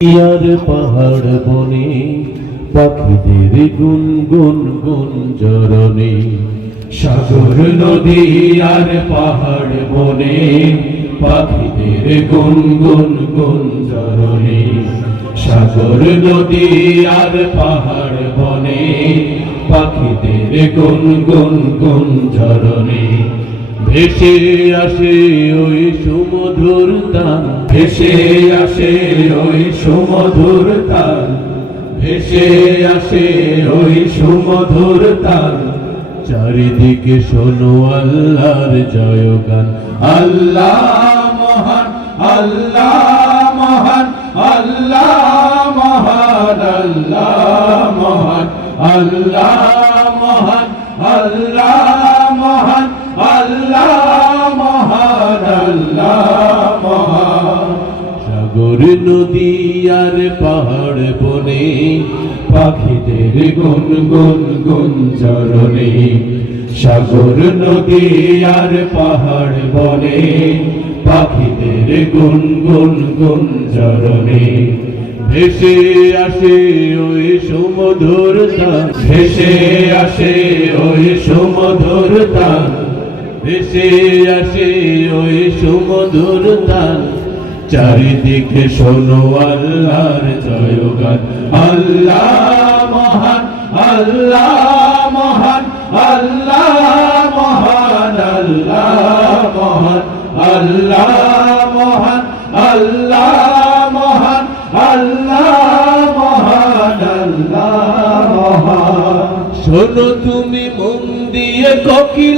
ইয়ার পাহাড় বনে, পাখিদের গুন গুন গুন জরনে সাগর নদী আর পাহাড় বনে, পাখিদের গুন গুন গুন জরনে সাগর নদী আর পাহাড় বনে, পাখিদের গুন গুন গুন ঝরনে ভেসে আসে ওই সুমধুর তান ভেসে আসে ওই সুমধুর তান ভেসে আসে ওই সুমধুর তান চারিদিকে শোনো আল্লাহর জয়গান। আল্লাহ মহান আল্লাহ মহান আল্লাহ মহান আল্লাহ মহান আল্লাহ সাগর নদী আর পাহাড় বনে, পাখিদের গুন গুন গুন চরণে। সাগর নদী আর পাহাড় বনে, পাখিদের গুন গুন গুন চরণে। ভেসে আসে ওই সুমধুর তান ভেসে আসে ওই সুমধুর তান ভেসে আসে ওই সুমধুর তান চারিদিকে শোনো আল্লাহর জয়গান। আল্লাহ মহান আল্লাহ মহান আল্লাহ মহান আল্লাহ মহান আল্লাহ মহান আল্লাহ মহান আল্লাহ মহান আল্লাহ মহান। শোনো তুমি মন দিয়ে কোকিলের সুর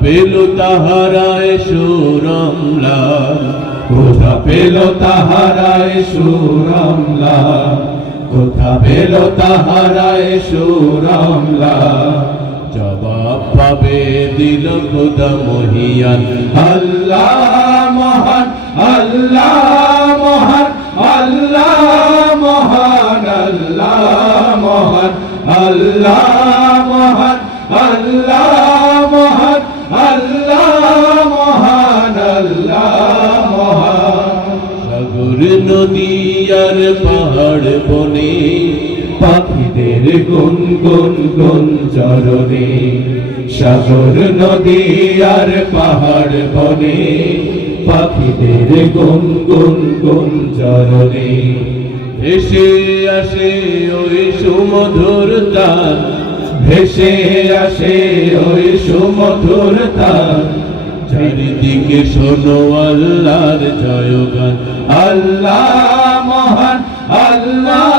পেল তাহারায় সুরমলা কোথা পেল তাহারায় সুরমলা কোথা পেল তাহারায় সুরমলা জবাব পাবে দিল খুদা মহিয়ান, আল্লাহ মহান আল্লাহ মহান। পাখিদের গুন গুন গুন চরণে, সাগর, নদী আর পাহাড় বনে, পাখিদের গুন গুন গুন চরণে। ভেসে আসে ওই সুমধুর তান ভেসে আসে ওই সুমধুর তান চারিদিকে শোনো আল্লাহর জয়গান, আল্লাহ মহান, আল্লাহ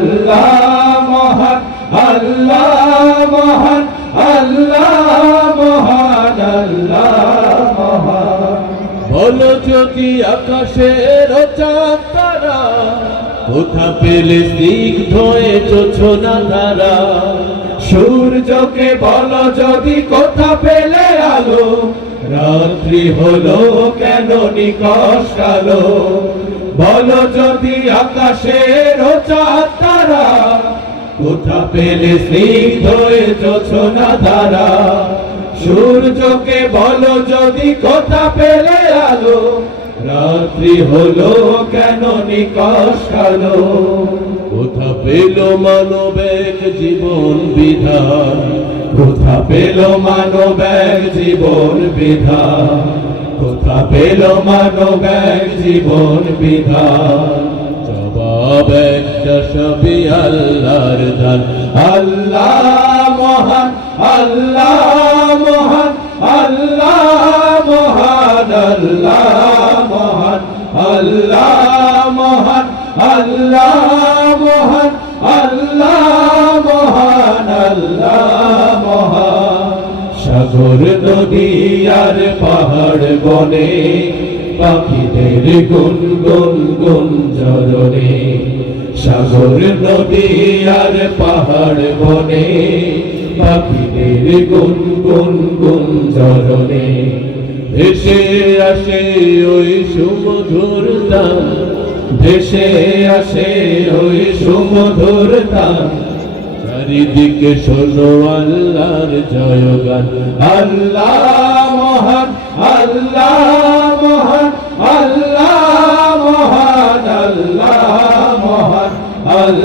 আল্লাহ মহান আল্লাহ মহান আল্লাহ মহান আল্লাহ মহান। বলো যদি আকাশের চাঁদ তারা কোথা পেলে স্নিগ্ধ চোছনা ধারা সূর্যকে বলো যদি কোথা পেলে আলো রাত্রি হলো কেন নিকশ কালো? বলো যদি আকাশের চাঁদ তারা কোথা পেলে স্নিগ্ধ চোছনা ধারা? সূর্যকে বলো যদি কোথা পেলে আলো? রাত্রি হলো কেন নিকশ কালো কোথা পেল মানবেক জীবন বিধান? কোথা পেল মানবেক জীবন বিধান? কোথা পেল মানবেক জীবন বিধান? জবাব একটা সবই আল্লাহর দান আল্লাহ মহান আল্লাহ মহান আল্লাহ মহান আল্লাহ মহান আল্লাহ মহান আল্লাহ মহান আল্লাহ মহান আল্লাহ মহান। সাগর নদী আর পাহাড় বনে পাখিদের গুন গুন গুন জরনে সাগর নদী আর পাহাড় বনে, পাখিদের গুন গুন গুন জরনে ভেসে আসে ওই সুমধুর তান ভেসে আসে ওই সুমধুর তান চারিদিকে শোনো আল্লাহর জয়গান। আল্লাহ মহান, আল্লাহ